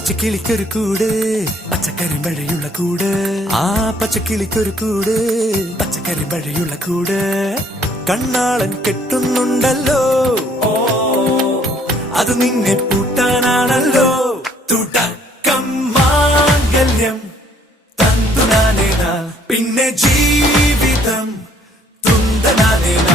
പച്ചക്കിളിക്കൊരു കൂട് പച്ചക്കറി മഴയുള്ള കൂട് ആ പച്ചക്കിളിക്കൊരു കൂട് പച്ചക്കറി മഴയുള്ള കൂട് കണ്ണാളൻ കെട്ടുന്നുണ്ടല്ലോ അത് നിന്നെ പൂട്ടാനാണല്ലോ തുടക്കം മാംഗല്യം തന്തുനാനേന പിന്നെ ജീവിതം തുന്തനാനേന